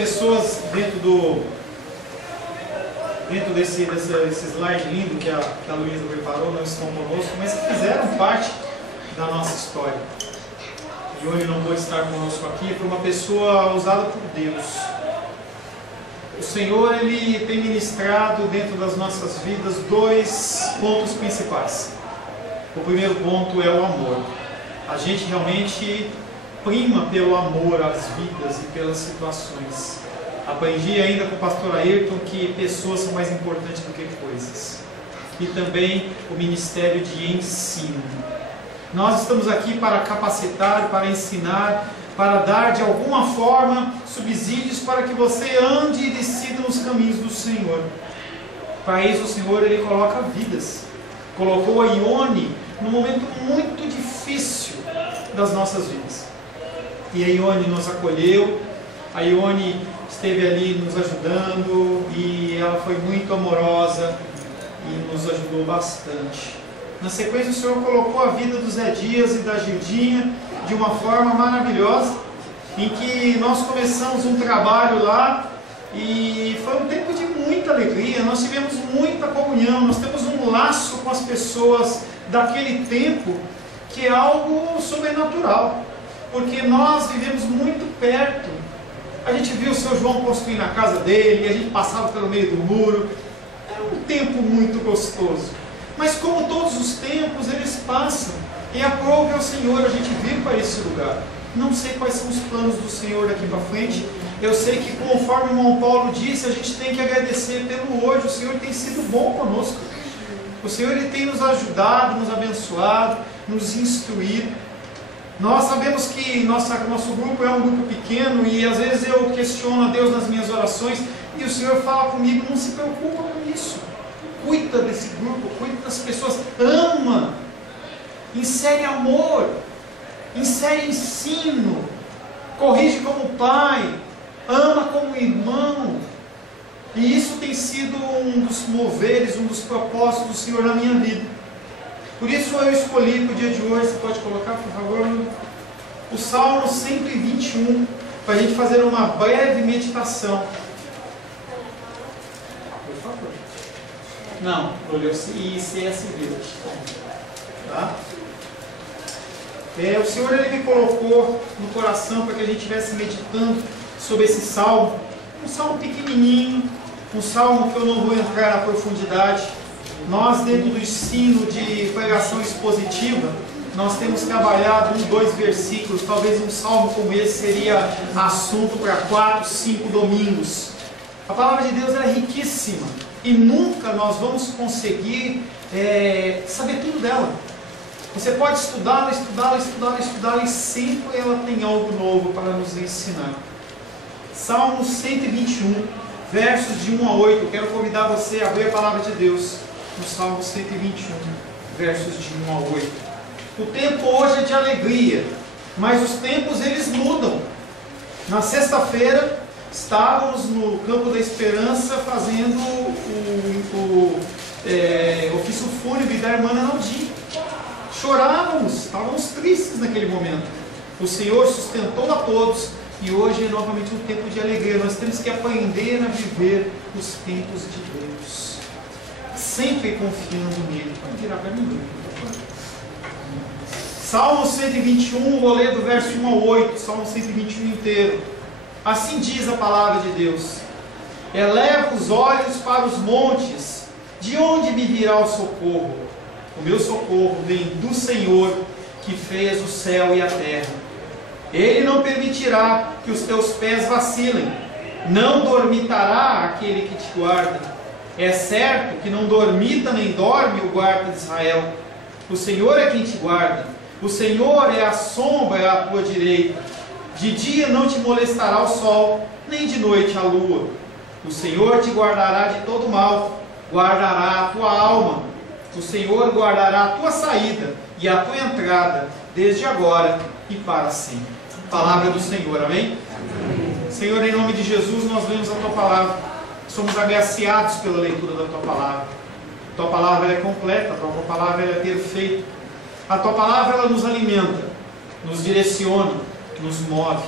pessoas dentro desse slide lindo que a Luísa preparou, não estão conosco, mas que fizeram parte da nossa história. E hoje não pôde estar conosco aqui, foi uma pessoa usada por Deus. O Senhor, Ele tem ministrado dentro das nossas vidas 2 pontos principais. O primeiro ponto é o amor. A gente realmente prima pelo amor às vidas e pelas situações. Aprendi ainda com o pastor Ayrton que pessoas são mais importantes do que coisas. E também o ministério de ensino. Nós estamos aqui para capacitar, para ensinar, para dar de alguma forma subsídios para que você ande e decida nos caminhos do Senhor. Para isso o Senhor, Ele coloca vidas. Colocou a Ione num momento muito difícil das nossas vidas. E a Ione nos acolheu, a Ione esteve ali nos ajudando e ela foi muito amorosa e nos ajudou bastante. Na sequência o Senhor colocou a vida do Zé Dias e da Gildinha de uma forma maravilhosa, em que nós começamos um trabalho lá e foi um tempo de muita alegria, nós tivemos muita comunhão, nós temos um laço com as pessoas daquele tempo que é algo sobrenatural, porque nós vivemos muito perto. A gente viu o seu João construir na casa dele, a gente passava pelo meio do muro, era um tempo muito gostoso. Mas como todos os tempos, eles passam, e aprove ao Senhor a gente vir para esse lugar. Não sei quais são os planos do Senhor daqui para frente. Eu sei que, conforme o irmão Paulo disse, a gente tem que agradecer pelo hoje. O Senhor tem sido bom conosco. O Senhor, Ele tem nos ajudado, nos abençoado, nos instruído. Nós sabemos que nosso grupo é um grupo pequeno e às vezes eu questiono a Deus nas minhas orações e o Senhor fala comigo: não se preocupa com isso. Cuida desse grupo, cuida das pessoas, ama, insere amor, insere ensino, corrige como pai, ama como irmão. E isso tem sido um dos moveres, um dos propósitos do Senhor na minha vida. Por isso eu escolhi para o dia de hoje, você pode colocar, por favor, o Salmo 121, para a gente fazer uma breve meditação. Por favor. Não, olhou ICSV. Tá? O Senhor, Ele me colocou no coração para que a gente estivesse meditando sobre esse salmo. Um salmo pequenininho, um salmo que eu não vou entrar na profundidade. Nós, dentro do ensino de pregação expositiva, nós temos trabalhado 1, 2 versículos. Talvez um salmo como esse seria assunto para 4, 5 domingos. A palavra de Deus é riquíssima e nunca nós vamos conseguir saber tudo dela. Você pode estudá-la e sempre ela tem algo novo para nos ensinar. Salmo 121, versos de 1 a 8. Eu quero convidar você a abrir a palavra de Deus no Salmo 121, versos de 1 a 8. O tempo hoje é de alegria, mas os tempos eles mudam. Na sexta-feira estávamos no Campo da Esperança fazendo o ofício fúnebre da irmã Naldinha. Chorávamos, estávamos tristes naquele momento. O Senhor sustentou a todos e hoje é novamente um tempo de alegria. Nós temos que aprender a viver os tempos de Deus, sempre confiando nele. Pode virar para mim. Salmo 121, vou ler do verso 1 ao 8, Salmo 121 inteiro. Assim diz a palavra de Deus: eleva os olhos para os montes, de onde me virá o socorro? O meu socorro vem do Senhor, que fez o céu e a terra. Ele não permitirá que os teus pés vacilem, não dormitará aquele que te guarda. É certo que não dormita nem dorme o guarda de Israel. O Senhor é quem te guarda, o Senhor é a sombra à tua direita. De dia não te molestará o sol, nem de noite a lua. O Senhor te guardará de todo mal, guardará a tua alma. O Senhor guardará a tua saída e a tua entrada, desde agora e para sempre. Palavra do Senhor, amém? Amém. Senhor, em nome de Jesus, nós lemos a tua palavra. Somos agraciados pela leitura da tua palavra. A tua palavra é completa, a tua palavra é perfeita. A tua palavra ela nos alimenta, nos direciona, nos move.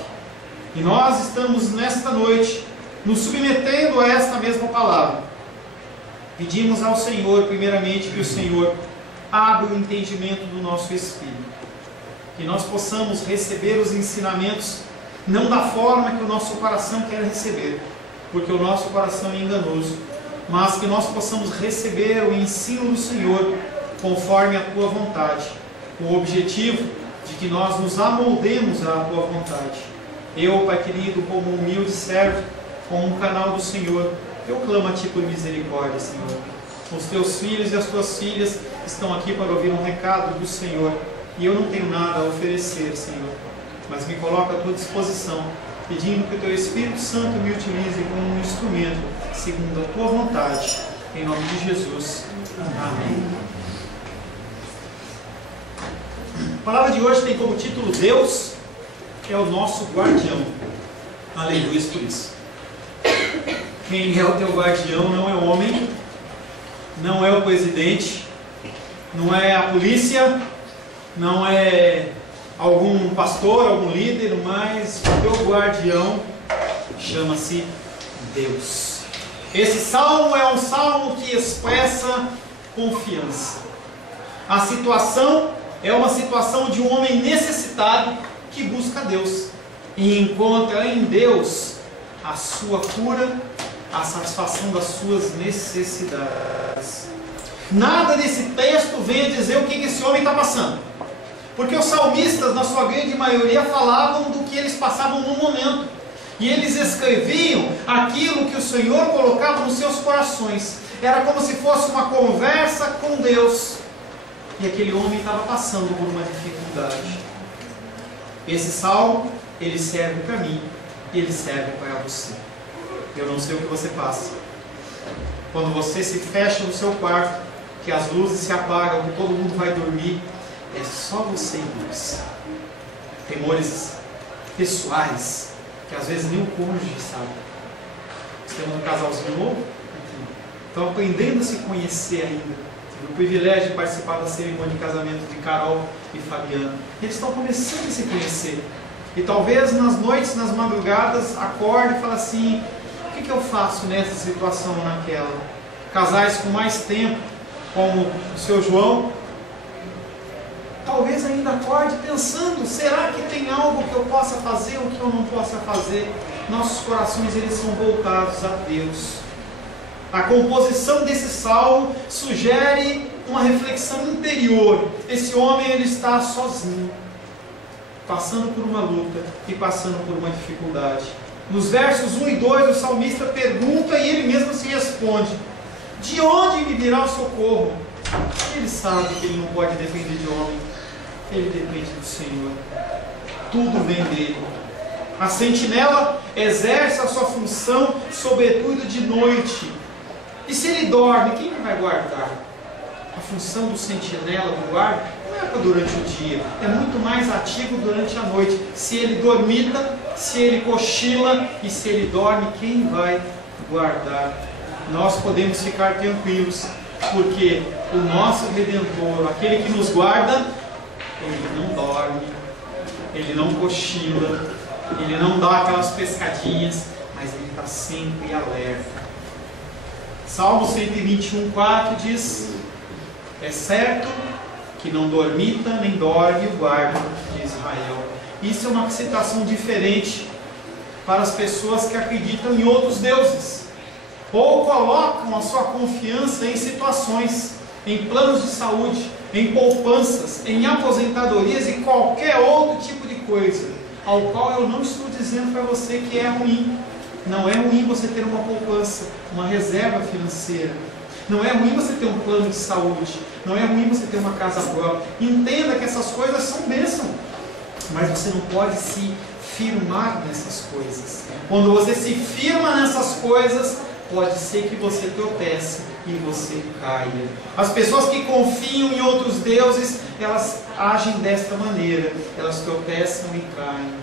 E nós estamos nesta noite nos submetendo a esta mesma palavra. Pedimos ao Senhor, primeiramente, que o Senhor abra o entendimento do nosso espírito, que nós possamos receber os ensinamentos não da forma que o nosso coração quer receber, porque o nosso coração é enganoso, mas que nós possamos receber o ensino do Senhor conforme a Tua vontade, com o objetivo de que nós nos amoldemos à Tua vontade. Eu, Pai querido, como um humilde servo, como um canal do Senhor, eu clamo a Ti por misericórdia, Senhor. Os Teus filhos e as Tuas filhas estão aqui para ouvir um recado do Senhor, e eu não tenho nada a oferecer, Senhor, mas me coloco à Tua disposição, pedindo que o Teu Espírito Santo me utilize como um instrumento, segundo a Tua vontade, em nome de Jesus. Amém. A palavra de hoje tem como título: Deus é o nosso guardião. Aleluia por isso. Quem é o teu guardião não é o homem, não é o presidente, não é a polícia, não é algum pastor, algum líder, mas o teu guardião chama-se Deus. Esse salmo é um salmo que expressa confiança. A situação é uma situação de um homem necessitado que busca Deus e encontra em Deus a sua cura, a satisfação das suas necessidades. Nada desse texto vem a dizer o que esse homem está passando, porque os salmistas, na sua grande maioria, falavam do que eles passavam no momento, e eles escreviam aquilo que o Senhor colocava nos seus corações. Era como se fosse uma conversa com Deus, e aquele homem estava passando por uma dificuldade. Esse salmo, ele serve para mim, e ele serve para você. Eu não sei o que você passa. Quando você se fecha no seu quarto, que as luzes se apagam, que todo mundo vai dormir, é só você e Deus. Temores pessoais, que às vezes nem o cônjuge sabe. Nós temos um casalzinho novo, estão aprendendo a se conhecer ainda. Tive o privilégio de participar da cerimônia de casamento de Carol e Fabiano. Eles estão começando a se conhecer. E talvez nas noites, nas madrugadas, acorde e fale assim: o que eu faço nessa situação ou naquela? Casais com mais tempo, como o seu João, talvez ainda acorde pensando: será que tem algo que eu possa fazer ou que eu não possa fazer? Nossos corações, eles são voltados a Deus. A composição desse salmo sugere uma reflexão interior. Esse homem, ele está sozinho, passando por uma luta e passando por uma dificuldade. Nos versos 1 e 2, o salmista pergunta e ele mesmo se responde: de onde me virá o socorro? Ele sabe que ele não pode depender de homem, ele depende do Senhor. Tudo vem dele. A sentinela exerce a sua função, sobretudo de noite. E se ele dorme, quem vai guardar? A função do sentinela, do guarda, não é para durante o dia, é muito mais ativo durante a noite. Se ele dormita, se ele cochila e se ele dorme, quem vai guardar? Nós podemos ficar tranquilos, porque o nosso Redentor, aquele que nos guarda, ele não dorme, ele não cochila, ele não dá aquelas pescadinhas, mas ele está sempre alerta. Salmo 121:4 diz: é certo que não dormita nem dorme o guarda de Israel. Isso é uma citação diferente para as pessoas que acreditam em outros deuses, ou colocam a sua confiança em situações, em planos de saúde, em poupanças, em aposentadorias e qualquer outro tipo de coisa, ao qual eu não estou dizendo para você que é ruim. Não é ruim você ter uma poupança, uma reserva financeira. Não é ruim você ter um plano de saúde. Não é ruim você ter uma casa própria. Entenda que essas coisas são bênçãos, mas você não pode se firmar nessas coisas. Quando você se firma nessas coisas, pode ser que você tropece e você caia. As pessoas que confiam em outros deuses, elas agem desta maneira. Elas tropeçam e caem.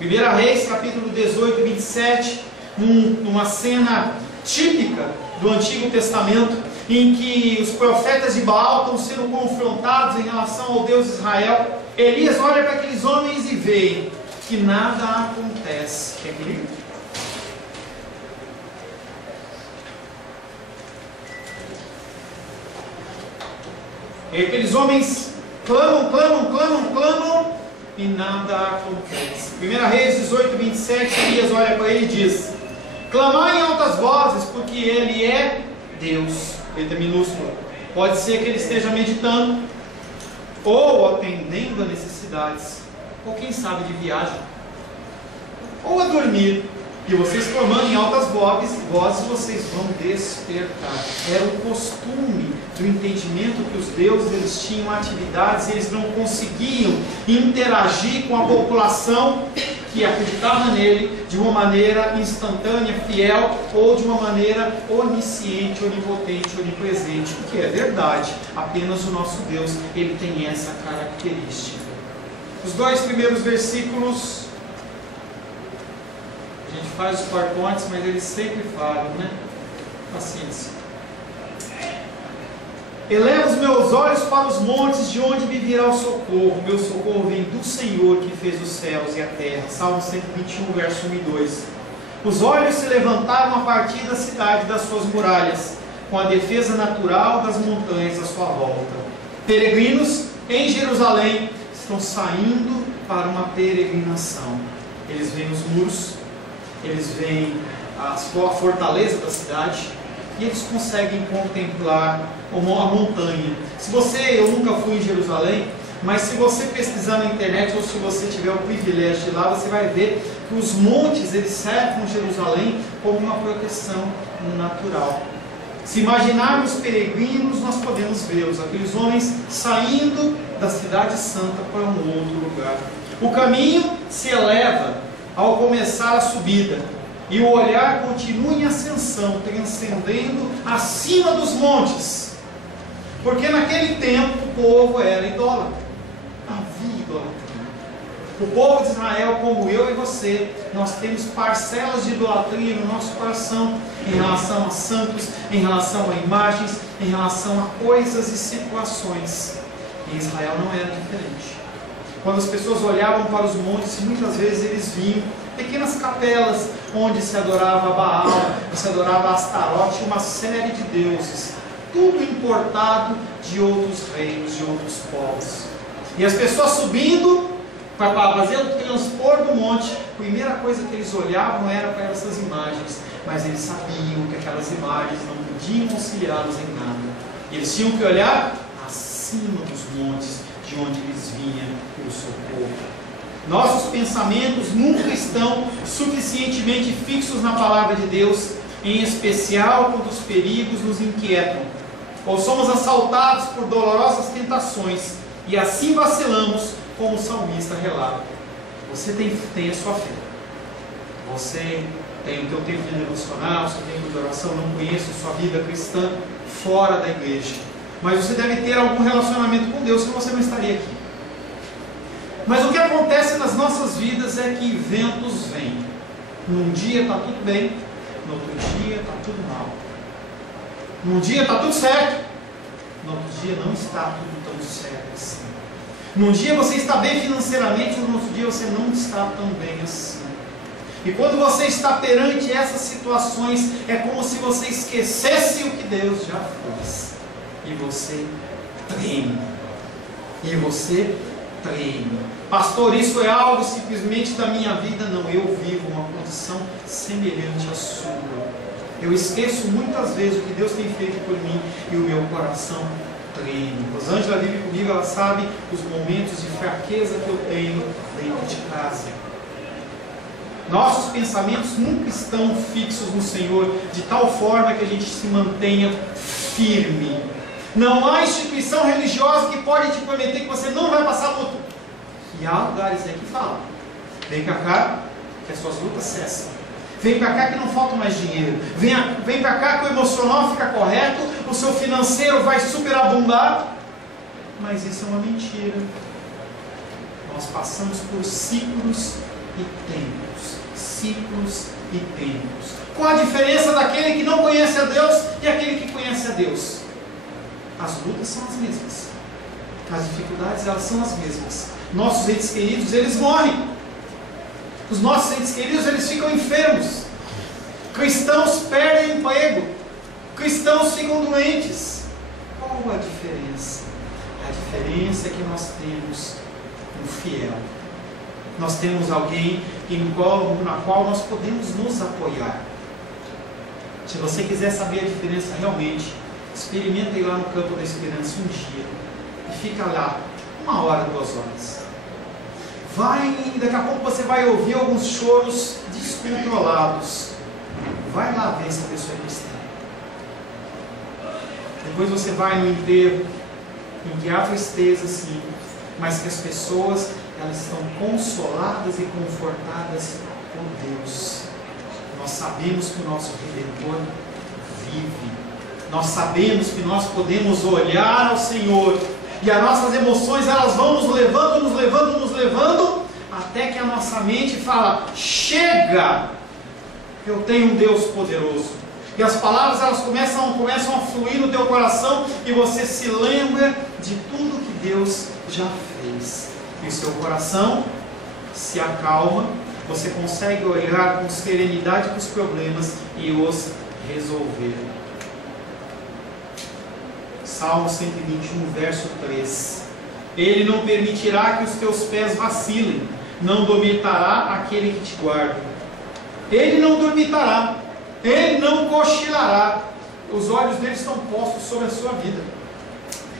1 Reis, capítulo 18 e 27, numa cena típica do Antigo Testamento, em que os profetas de Baal estão sendo confrontados em relação ao Deus de Israel. Elias olha para aqueles homens e vê que nada acontece. Quer que liga? E aqueles homens clamam, clamam, clamam, clamam, e nada acontece. 1 Reis 18, 27, Elias olha para ele e diz: clamai em altas vozes, porque Ele é Deus. Letra minúscula. Pode ser que ele esteja meditando, ou atendendo a necessidades, ou quem sabe de viagem, ou a dormir. E vocês clamando em altas vozes, vocês vão despertar. Era o costume do entendimento que os deuses eles tinham atividades, e eles não conseguiam interagir com a população que acreditava nele de uma maneira instantânea, fiel, ou de uma maneira onisciente, onipotente, onipresente, porque é verdade, apenas o nosso Deus ele tem essa característica. Os 2 primeiros versículos, a gente faz os PowerPoints, mas eles sempre falham, né? Paciência. Eleva os meus olhos para os montes, de onde me virá o socorro. Meu socorro vem do Senhor, que fez os céus e a terra. Salmo 121, verso 1 e 2. Os olhos se levantaram a partir da cidade das suas muralhas, com a defesa natural das montanhas à sua volta. Peregrinos em Jerusalém estão saindo para uma peregrinação. Eles veem os muros, eles veem a fortaleza da cidade, e eles conseguem contemplar a montanha. Eu nunca fui em Jerusalém, mas se você pesquisar na internet, ou se você tiver o privilégio de ir lá, você vai ver que os montes, eles cercam Jerusalém como uma proteção natural. Se imaginarmos peregrinos, nós podemos vê-los, aqueles homens saindo da cidade santa para um outro lugar. O caminho se eleva ao começar a subida, e o olhar continua em ascensão, transcendendo acima dos montes, porque naquele tempo o povo era idólatra, havia idolatria. O povo de Israel, como eu e você, nós temos parcelas de idolatria no nosso coração, em relação a santos, em relação a imagens, em relação a coisas e situações. Em Israel não era diferente. Quando as pessoas olhavam para os montes, muitas vezes eles viam pequenas capelas onde se adorava Baal, se adorava Astarote, uma série de deuses, tudo importado de outros reinos, de outros povos. E as pessoas subindo para fazer o transpor do monte, a primeira coisa que eles olhavam era para essas imagens, mas eles sabiam que aquelas imagens não podiam auxiliá-los em nada. Eles tinham que olhar acima dos montes, de onde lhes vinha o socorro. Nossos pensamentos nunca estão suficientemente fixos na palavra de Deus, em especial quando os perigos nos inquietam, ou somos assaltados por dolorosas tentações, e assim vacilamos, como o salmista relata. Você tem a sua fé, você tem o teu tempo de devocional, seu tempo de oração, não conheço a sua vida cristã fora da igreja, mas você deve ter algum relacionamento com Deus, senão você não estaria aqui. Mas o que acontece nas nossas vidas é que ventos vêm. Num dia está tudo bem, no outro dia está tudo mal. Num dia está tudo certo, no outro dia não está tudo tão certo assim. Num dia você está bem financeiramente, no outro dia você não está tão bem assim. E quando você está perante essas situações, é como se você esquecesse o que Deus já fez. E você treme. E você treme. Pastor, isso é algo simplesmente da minha vida? Não, eu vivo uma condição semelhante à sua. Eu esqueço muitas vezes o que Deus tem feito por mim e o meu coração treme. Rosângela vive comigo, ela sabe os momentos de fraqueza que eu tenho dentro de casa. Nossos pensamentos nunca estão fixos no Senhor, de tal forma que a gente se mantenha firme. Não há instituição religiosa que pode te prometer que você não vai passar luta. E há lugares aí que falam: vem para cá que as suas lutas cessam, vem para cá que não falta mais dinheiro, vem para cá que o emocional fica correto, o seu financeiro vai superabundar. Mas isso é uma mentira. Nós passamos por ciclos e tempos, ciclos e tempos. Qual a diferença daquele que não conhece a Deus e aquele que conhece a Deus? As lutas são as mesmas, as dificuldades elas são as mesmas. Nossos entes queridos, eles morrem. Os nossos entes queridos, eles ficam enfermos. Cristãos perdem emprego. Cristãos ficam doentes. Qual a diferença? A diferença é que nós temos um fiel. Nós temos alguém na qual nós podemos nos apoiar. Se você quiser saber a diferença realmente, experimenta ir lá no Campo da Esperança um dia e fica lá 1 hora, 2 horas. Daqui a pouco você vai ouvir alguns choros descontrolados. Vai lá ver se a pessoa é cristã. Depois você vai no enterro em que há tristeza sim, mas que as pessoas elas estão consoladas e confortadas por Deus. Nós sabemos que o nosso Redentor vive. Nós sabemos que nós podemos olhar ao Senhor e as nossas emoções elas vão nos levando, até que a nossa mente fala: chega! Eu tenho um Deus poderoso. E as palavras elas começam a fluir no teu coração e você se lembra de tudo que Deus já fez. E o seu coração se acalma, você consegue olhar com serenidade para os problemas e os resolver. Salmo 121, verso 3. Ele não permitirá que os teus pés vacilem, não dormitará aquele que te guarda. Ele não dormitará, ele não cochilará. Os olhos dele estão postos sobre a sua vida.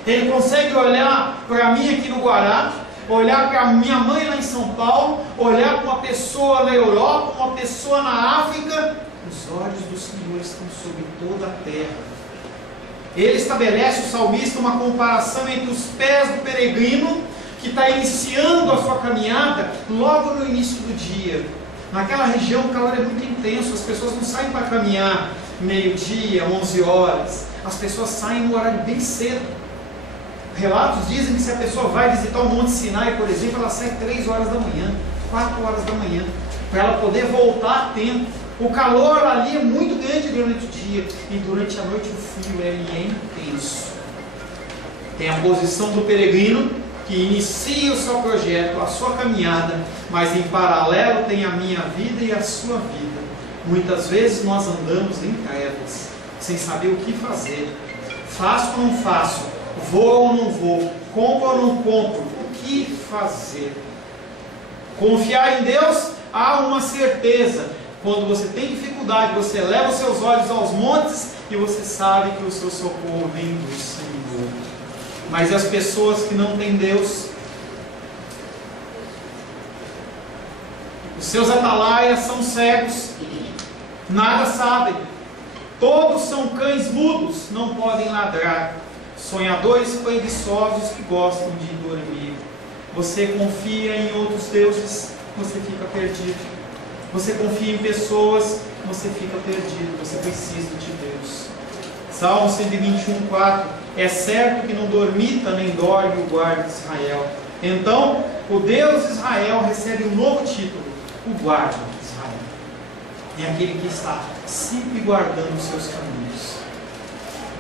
Ele consegue olhar para mim aqui no Guará, olhar para minha mãe lá em São Paulo, olhar para uma pessoa na Europa, uma pessoa na África. Os olhos do Senhor estão sobre toda a terra. Ele estabelece, o salmista, uma comparação entre os pés do peregrino que está iniciando a sua caminhada logo no início do dia. Naquela região o calor é muito intenso, as pessoas não saem para caminhar meio-dia, 11 horas. As pessoas saem no horário bem cedo. Relatos dizem que se a pessoa vai visitar o Monte Sinai, por exemplo, ela sai 3 horas da manhã, 4 horas da manhã, para ela poder voltar a tempo. O calor ali é muito grande durante o dia e durante a noite o frio ele é intenso. Tem a posição do peregrino que inicia o seu projeto, a sua caminhada, mas em paralelo tem a minha vida e a sua vida. Muitas vezes nós andamos em trevas, sem saber o que fazer. Faço ou não faço? Vou ou não vou? Compro ou não compro? O que fazer? Confiar em Deus, há uma certeza. Quando você tem dificuldade, você leva os seus olhos aos montes e você sabe que o seu socorro vem do Senhor. Mas as pessoas que não têm Deus, os seus atalaias são cegos, nada sabem, todos são cães mudos, não podem ladrar, sonhadores preguiçosos que gostam de dormir. Você confia em outros deuses, você fica perdido. Você confia em pessoas, você fica perdido, você precisa de Deus. Salmo 121, 4. É certo que não dormita nem dorme o guarda de Israel. Então, o Deus de Israel recebe um novo título, o guarda de Israel. É aquele que está sempre guardando os seus caminhos.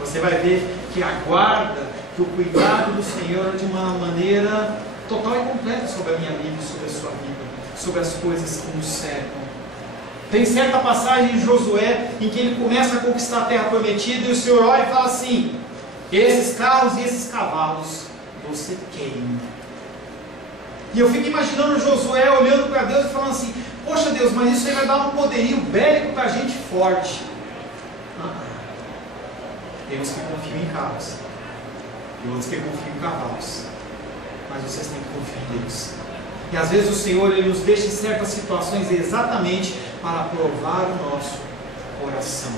Você vai ver que a guarda, que o cuidado do Senhor é de uma maneira total e completa sobre a minha vida e sobre a sua vida, sobre as coisas que nos cercam. Tem certa passagem em Josué em que ele começa a conquistar a terra prometida e o Senhor olha e fala assim: esses carros e esses cavalos você queima. E eu fico imaginando Josué olhando para Deus e falando assim: poxa Deus, mas isso aí vai dar um poderio bélico para a gente forte. Temos que confiar em carros e outros que confiam em cavalos, mas vocês têm que confiar em Deus. E às vezes o Senhor ele nos deixa em certas situações exatamente para provar o nosso coração.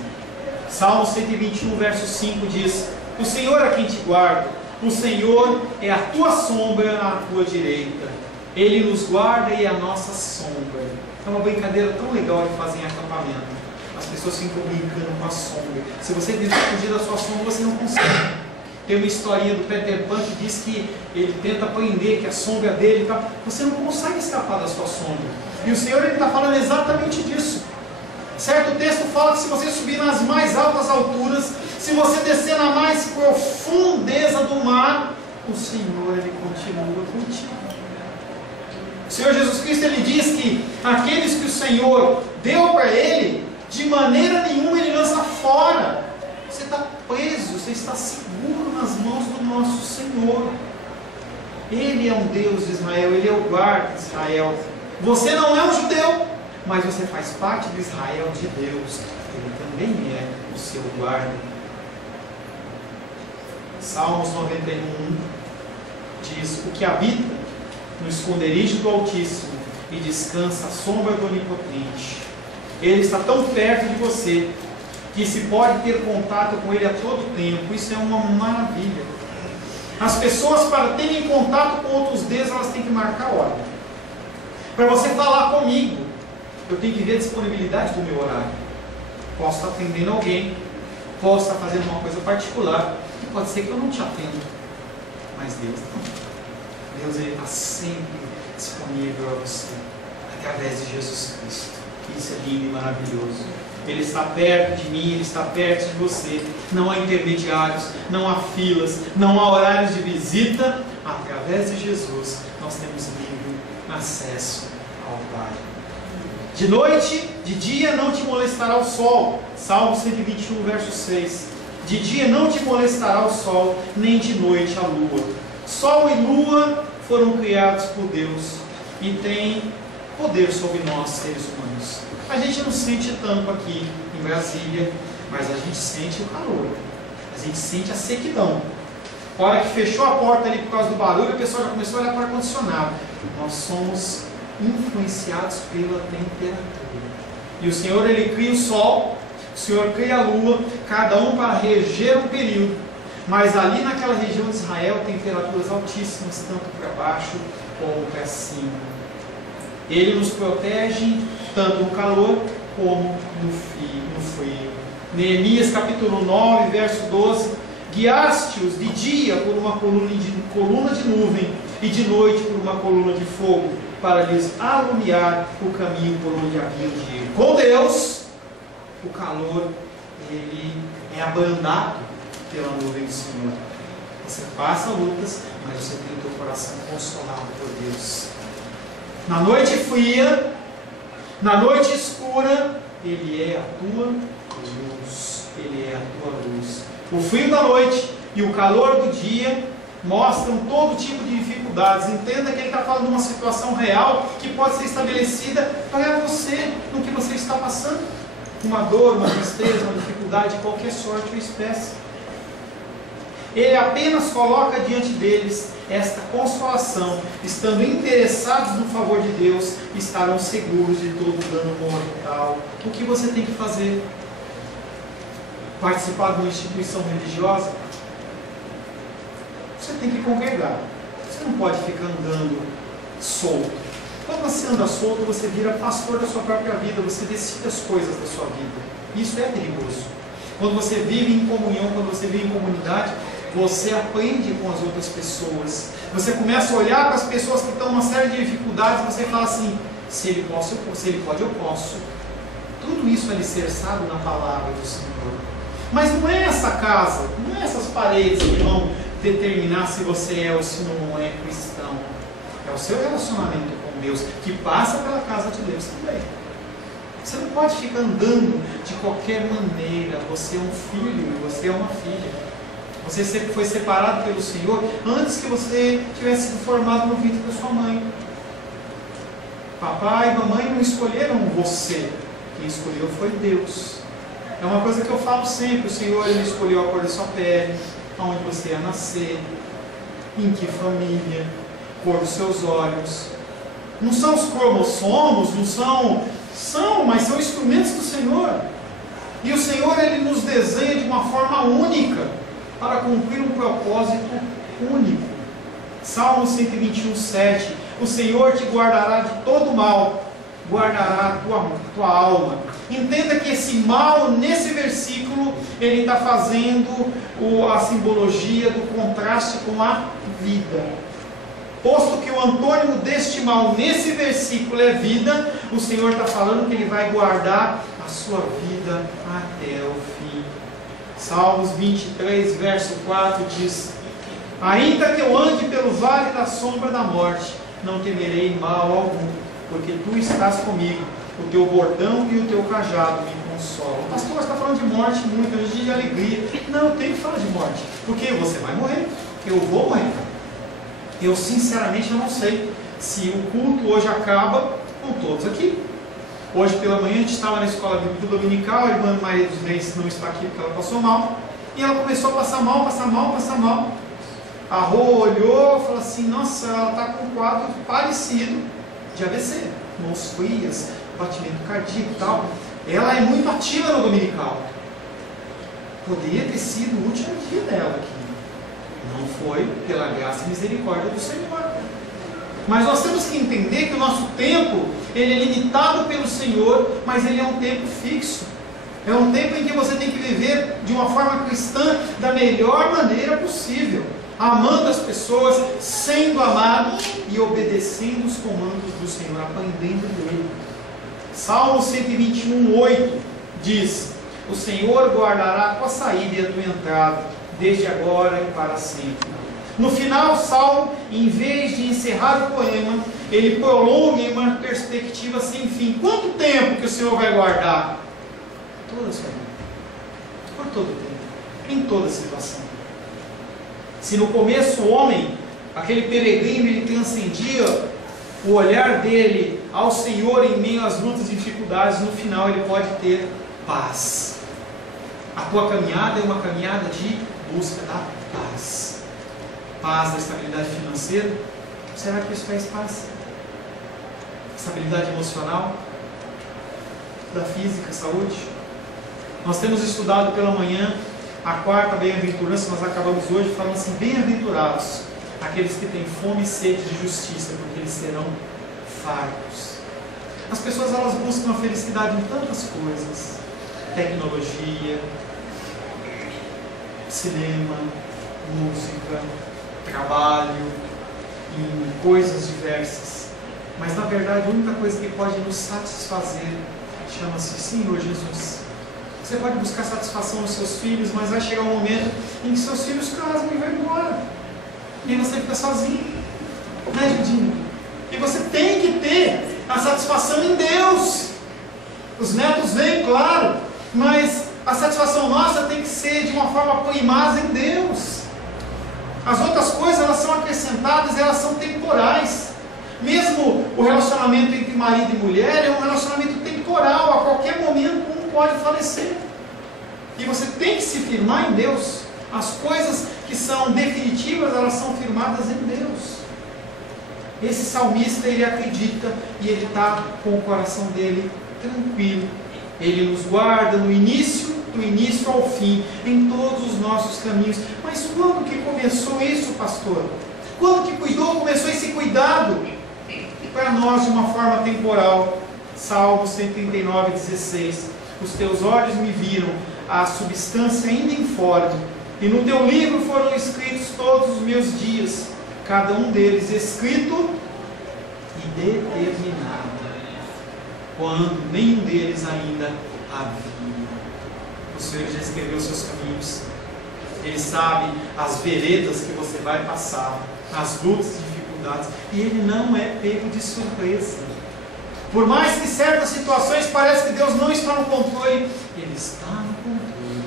Salmo 121, verso 5 diz: o Senhor é quem te guarda, o Senhor é a tua sombra à tua direita. Ele nos guarda e é a nossa sombra. É uma brincadeira tão legal de fazer em acampamento. As pessoas ficam brincando com a sombra. Se você tentar fugir da sua sombra, você não consegue. Tem uma historinha do Peter Pan que diz que ele tenta prender, que a sombra dele está... Você não consegue escapar da sua sombra. E o Senhor está falando exatamente disso. Certo texto fala que se você subir nas mais altas alturas, se você descer na mais profundeza do mar, o Senhor ele continua contigo. O Senhor Jesus Cristo, Ele diz que aqueles que o Senhor deu para Ele, de maneira nenhuma Ele lança fora. Você está preso, você está seguro nas mãos do nosso Senhor. Ele é um Deus de Israel, Ele é o guarda de Israel. Você não é um judeu, mas você faz parte do Israel de Deus. Ele também é o seu guarda. Salmos 91 diz: o que habita no esconderijo do Altíssimo e descansa à sombra do Onipotente. Ele está tão perto de você que se pode ter contato com Ele a todo tempo. Isso é uma maravilha. As pessoas, para terem contato com outros deuses, elas têm que marcar hora. Para você falar comigo, eu tenho que ver a disponibilidade do meu horário. Posso estar atendendo alguém, posso estar fazendo uma coisa particular, e pode ser que eu não te atenda, mas Deus não. Deus, Ele está sempre disponível a você, através de Jesus Cristo. Isso é lindo e maravilhoso. Ele está perto de mim, Ele está perto de você. Não há intermediários, não há filas, não há horários de visita. Através de Jesus, nós temos livre acesso ao Pai. De noite, de dia não te molestará o sol. Salmo 121, verso 6. De dia não te molestará o sol, nem de noite a lua. Sol e lua foram criados por Deus e têm poder sobre nós, seres humanos. A gente não sente tanto aqui em Brasília, mas a gente sente o calor, a gente sente a sequidão. A hora que fechou a porta ali por causa do barulho, a pessoa já começou a olhar para o ar-condicionado. Nós somos influenciados pela temperatura. E o Senhor, Ele cria o sol, o Senhor cria a lua, cada um para reger um período. Mas ali naquela região de Israel, temperaturas altíssimas, tanto para baixo como para cima. Ele nos protege tanto no calor como no frio. Neemias capítulo 9, verso 12: guiaste-os de dia por uma coluna de nuvem e de noite por uma coluna de fogo, para lhes alumiar o caminho por onde haviam de ir. Com Deus, o calor, ele é abrandado pela nuvem do Senhor. Você passa lutas, mas você tem o teu coração consolado por Deus. Na noite fria, na noite escura, Ele é a tua luz. Ele é a tua luz. O frio da noite e o calor do dia mostram todo tipo de dificuldades. Entenda que Ele está falando de uma situação real que pode ser estabelecida para você, no que você está passando. Uma dor, uma tristeza, uma dificuldade de qualquer sorte ou espécie. Ele apenas coloca diante deles esta consolação. Estando interessados no favor de Deus, estarão seguros de todo dano mortal. O que você tem que fazer? Participar de uma instituição religiosa? Você tem que congregar. Você não pode ficar andando solto. Quando você anda solto, você vira pastor da sua própria vida. Você decide as coisas da sua vida. Isso é perigoso. Quando você vive em comunhão, quando você vive em comunidade, você aprende com as outras pessoas. Você começa a olhar para as pessoas que estão numa série de dificuldades e você fala assim: se ele pode, eu posso. Tudo isso é alicerçado na palavra do Senhor. Mas não é essa casa, não é essas paredes que vão determinar se você é ou se não é cristão. É o seu relacionamento com Deus, que passa pela casa de Deus também. Você não pode ficar andando de qualquer maneira. Você é um filho e você é uma filha. Você foi separado pelo Senhor antes que você tivesse sido formado no ventre da sua mãe. Papai e mamãe não escolheram você. Quem escolheu foi Deus. É uma coisa que eu falo sempre. O Senhor, Ele escolheu a cor da sua pele, aonde você ia nascer, em que família, cor dos seus olhos. Não são os cromossomos, mas são instrumentos do Senhor. E o Senhor, Ele nos desenha de uma forma única, para cumprir um propósito único. Salmo 121, 7. O Senhor te guardará de todo mal, guardará a tua alma. Entenda que esse mal, nesse versículo, ele está fazendo a simbologia do contraste com a vida. Posto que o antônimo deste mal, nesse versículo, é vida, o Senhor está falando que Ele vai guardar a sua vida até o fim. Salmos 23, verso 4 diz: ainda que eu ande pelo vale da sombra da morte, não temerei mal algum, porque tu estás comigo, o teu bordão e o teu cajado me consolam. O pastor está falando de morte muito, hoje de alegria. Não, eu tenho que falar de morte, porque você vai morrer, eu vou morrer. Eu sinceramente não sei se o culto hoje acaba com todos aqui. Hoje pela manhã a gente estava na escola bíblica dominical, a irmã Maria dos Reis não está aqui porque ela passou mal, e ela começou a passar mal. A Rô olhou e falou assim, nossa, ela está com um quadro parecido de AVC, mãos frias, batimento cardíaco e tal. Ela é muito ativa no dominical. Poderia ter sido o último dia dela aqui. Não foi pela graça e misericórdia do Senhor. Mas nós temos que entender que o nosso tempo, ele é limitado pelo Senhor, mas ele é um tempo fixo. É um tempo em que você tem que viver de uma forma cristã da melhor maneira possível, amando as pessoas, sendo amado e obedecendo os comandos do Senhor, aprendendo dele. Salmo 121:8 diz: o Senhor guardará a tua saída e a tua entrada, desde agora e para sempre. No final, o Salmo, em vez de encerrar o poema, ele prolonga em uma perspectiva sem fim. Quanto tempo que o Senhor vai guardar? Toda a sua vida. Por todo o tempo. Em toda situação. Se no começo o homem, aquele peregrino, ele transcendia o olhar dele ao Senhor em meio às lutas e dificuldades, no final ele pode ter paz. A tua caminhada é uma caminhada de busca da paz. Paz da estabilidade financeira. Será que isso traz paz? Estabilidade emocional? Da física, saúde? Nós temos estudado pela manhã a quarta bem-aventurança, nós acabamos hoje falando assim: bem-aventurados aqueles que têm fome e sede de justiça, porque eles serão fartos. As pessoas, elas buscam a felicidade em tantas coisas: tecnologia, cinema, música, trabalho, em coisas diversas. Mas na verdade a única coisa que pode nos satisfazer chama-se Senhor Jesus. Você pode buscar satisfação nos seus filhos, mas vai chegar um momento em que seus filhos casam e vão embora. E aí você fica sozinho. Né, Judinho? E você tem que ter a satisfação em Deus. Os netos vêm, claro, mas a satisfação nossa tem que ser de uma forma poimada em Deus. As outras coisas, elas são acrescentadas, elas são temporais. Mesmo o relacionamento entre marido e mulher é um relacionamento temporal. A qualquer momento um pode falecer. E você tem que se firmar em Deus. As coisas que são definitivas, elas são firmadas em Deus. Esse salmista, ele acredita e ele está com o coração dele tranquilo. Ele nos guarda do início ao fim, em todos os nossos caminhos. Mas quando que começou isso, pastor? Quando que começou esse cuidado? Para nós, de uma forma temporal. Salmo 139:16. Os teus olhos me viram a substância ainda informe, e no teu livro foram escritos todos os meus dias, cada um deles escrito e determinado, quando nenhum deles ainda havia. O Senhor já escreveu os seus caminhos. Ele sabe as veredas que você vai passar, as lutas e dificuldades, e Ele não é pego de surpresa. Por mais que certas situações pareçam que Deus não está no controle, Ele está no controle.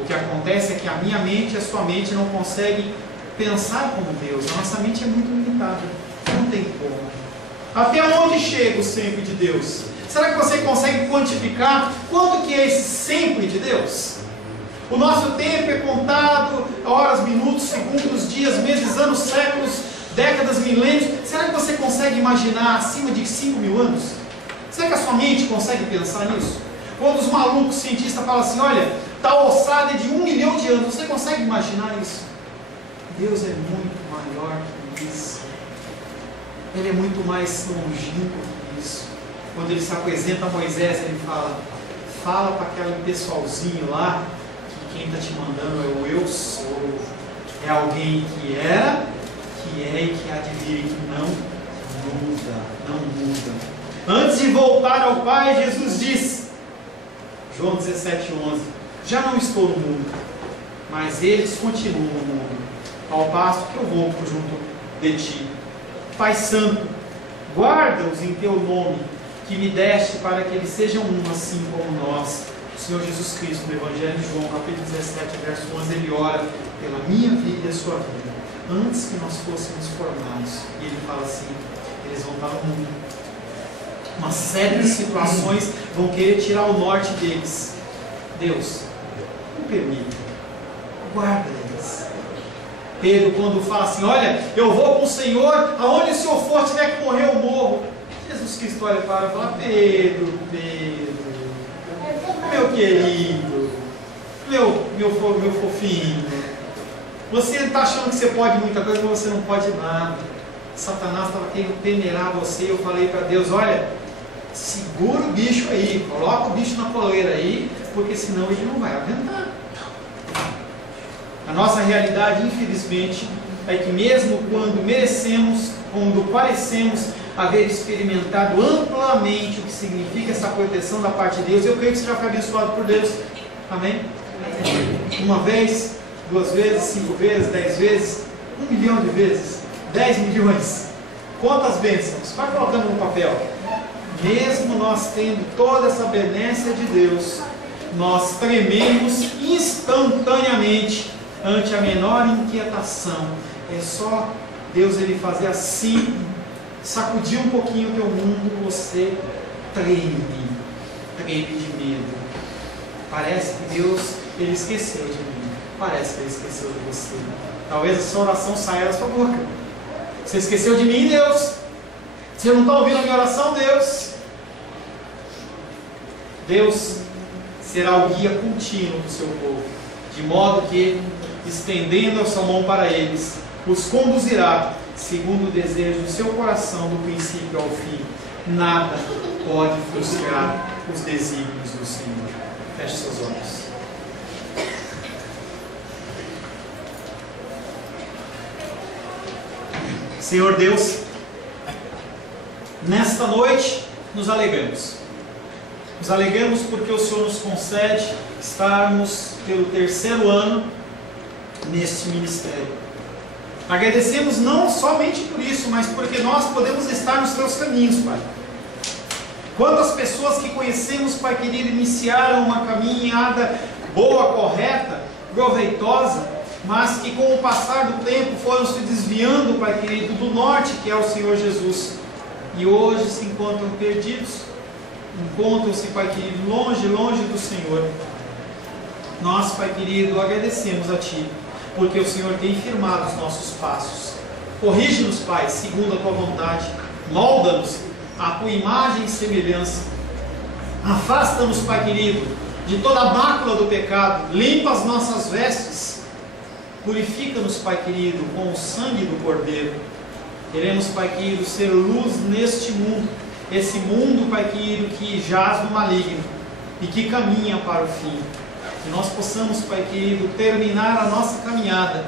O que acontece é que a minha mente e a sua mente não conseguem pensar como Deus. A nossa mente é muito limitada, não tem como. Até onde chega o sempre de Deus? Será que você consegue quantificar quanto que é esse sempre de Deus? O nosso tempo é contado, horas, minutos, segundos, dias, meses, anos, séculos, décadas, milênios. Será que você consegue imaginar acima de 5.000 anos? Será que a sua mente consegue pensar nisso? Quando os malucos cientistas falam assim, olha, tal ossada é de 1 milhão de anos, você consegue imaginar isso? Deus é muito maior que isso. Ele é muito mais longínquo que isso. Quando ele se apresenta a Moisés, ele fala para aquele pessoalzinho lá, que quem está te mandando é o eu sou. É alguém que era, que é e que há de vir e que não muda. Antes de voltar ao Pai, Jesus disse, João 17:11, já não estou no mundo, mas eles continuam no mundo, ao passo que eu vou junto de ti. Pai Santo, guarda-os em teu nome, que me deste, para que eles sejam um, assim como nós. O Senhor Jesus Cristo, no Evangelho de João, capítulo 17, verso 11, ele ora pela minha vida e a sua vida, antes que nós fôssemos formados. E ele fala assim: eles vão estar no mundo. Uma série de situações vão querer tirar o norte deles. Deus, não permita, guarda eles. Pedro, quando fala assim: olha, eu vou com o Senhor, aonde o Senhor for, tiver que morrer, eu morro. Jesus Cristo olha para e fala: Pedro, meu querido, meu fofinho, você está achando que você pode muita coisa, mas você não pode nada. Satanás estava querendo peneirar você. Eu falei para Deus: olha, segura o bicho aí, coloca o bicho na coleira aí, porque senão ele não vai aguentar. A nossa realidade, infelizmente, é que mesmo quando merecemos, quando parecemos haver experimentado amplamente o que significa essa proteção da parte de Deus, eu creio que você já foi abençoado por Deus. Amém? Uma vez, 2 vezes, 5 vezes, 10 vezes, 1 milhão de vezes, 10 milhões. Quantas bênçãos? Vai colocando no papel. Mesmo nós tendo toda essa benécia de Deus, nós trememos instantaneamente ante a menor inquietação. É só Deus ele fazer assim, sacudir um pouquinho o teu mundo, você treme de medo. Parece que Deus ele esqueceu de mim, parece que ele esqueceu de você. Talvez a sua oração saia da sua boca: você esqueceu de mim, Deus? Você não está ouvindo a minha oração, Deus? Deus será o guia contínuo do seu povo, de modo que, estendendo a sua mão para eles, os conduzirá segundo o desejo do seu coração, do princípio ao fim. Nada pode frustrar os desígnios do Senhor. Feche seus olhos. Senhor Deus, nesta noite nos alegramos. Nos alegramos porque o Senhor nos concede estarmos pelo 3º ano neste ministério. Agradecemos não somente por isso, mas porque nós podemos estar nos teus caminhos, Pai. Quantas pessoas que conhecemos, Pai querido, iniciaram uma caminhada boa, correta, proveitosa, mas que com o passar do tempo foram se desviando, Pai querido, do norte que é o Senhor Jesus, e hoje se encontram perdidos, encontram-se, Pai querido, longe do Senhor. Nós, Pai querido, agradecemos a Ti, porque o Senhor tem firmado os nossos passos. Corrige-nos, Pai, segundo a Tua vontade. Molda-nos à Tua imagem e semelhança. Afasta-nos, Pai querido, de toda a mácula do pecado. Limpa as nossas vestes. Purifica-nos, Pai querido, com o sangue do Cordeiro. Queremos, Pai querido, ser luz neste mundo. Esse mundo, Pai querido, que jaz no maligno e que caminha para o fim. Que nós possamos, Pai querido, terminar a nossa caminhada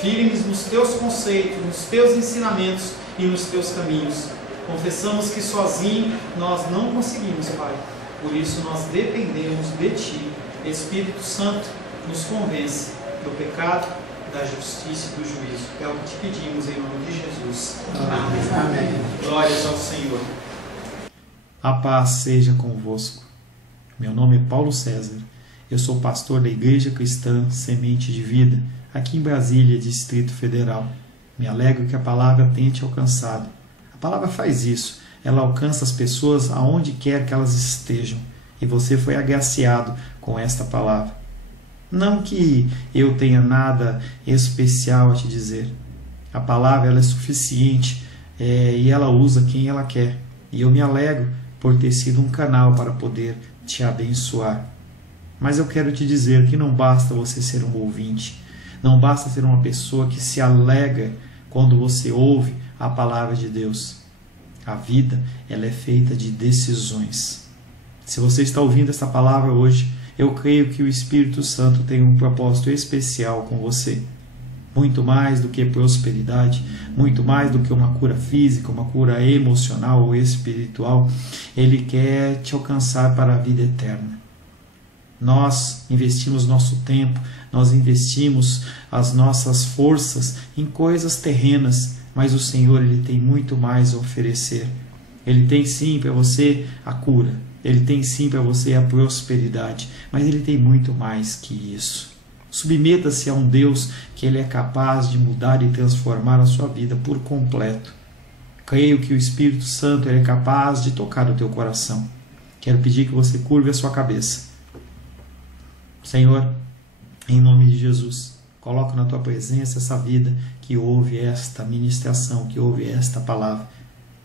firmes nos Teus conceitos, nos Teus ensinamentos e nos Teus caminhos. Confessamos que sozinho nós não conseguimos, Pai. Por isso nós dependemos de Ti. Espírito Santo, nos convence do pecado, da justiça e do juízo. É o que Te pedimos em nome de Jesus. Amém. Amém. Glórias ao Senhor. A paz seja convosco. Meu nome é Paulo César. Eu sou pastor da Igreja Cristã Semente de Vida, aqui em Brasília, Distrito Federal. Me alegro que a palavra tenha te alcançado. A palavra faz isso. Ela alcança as pessoas aonde quer que elas estejam. E você foi agraciado com esta palavra. Não que eu tenha nada especial a te dizer. A palavra ela é suficiente e ela usa quem ela quer. E eu me alegro por ter sido um canal para poder te abençoar. Mas eu quero te dizer que não basta você ser um ouvinte, não basta ser uma pessoa que se alegra quando você ouve a palavra de Deus. A vida, ela é feita de decisões. Se você está ouvindo essa palavra hoje, eu creio que o Espírito Santo tem um propósito especial com você. Muito mais do que prosperidade, muito mais do que uma cura física, uma cura emocional ou espiritual, Ele quer te alcançar para a vida eterna. Nós investimos nosso tempo, nós investimos as nossas forças em coisas terrenas, mas o Senhor, Ele tem muito mais a oferecer. Ele tem sim para você a cura, Ele tem sim para você a prosperidade, mas Ele tem muito mais que isso. Submeta-se a um Deus que Ele é capaz de mudar e transformar a sua vida por completo. Creio que o Espírito Santo Ele é capaz de tocar o teu coração. Quero pedir que você curve a sua cabeça. Senhor, em nome de Jesus, coloco na tua presença essa vida que ouve esta ministração, que ouve esta palavra.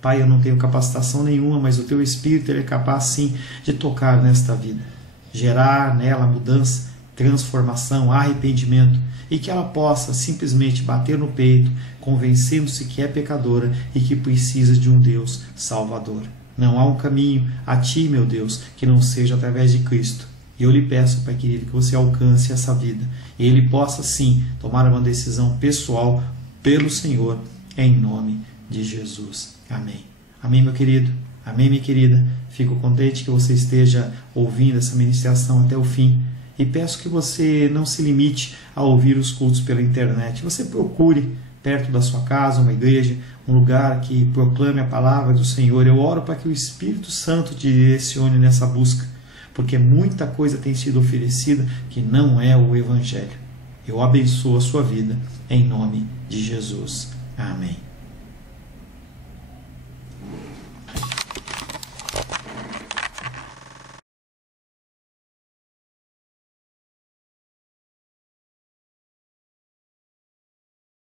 Pai, eu não tenho capacitação nenhuma, mas o teu Espírito Ele é capaz sim de tocar nesta vida, gerar nela mudança, transformação, arrependimento, e que ela possa simplesmente bater no peito, convencendo-se que é pecadora e que precisa de um Deus salvador. Não há um caminho a ti, meu Deus, que não seja através de Cristo. E eu lhe peço, Pai querido, que você alcance essa vida e ele possa sim tomar uma decisão pessoal pelo Senhor, em nome de Jesus. Amém. Amém, meu querido. Amém, minha querida. Fico contente que você esteja ouvindo essa ministração até o fim. E peço que você não se limite a ouvir os cultos pela internet. Você procure perto da sua casa uma igreja, um lugar que proclame a palavra do Senhor. Eu oro para que o Espírito Santo te direcione nessa busca, porque muita coisa tem sido oferecida que não é o Evangelho. Eu abençoo a sua vida em nome de Jesus. Amém.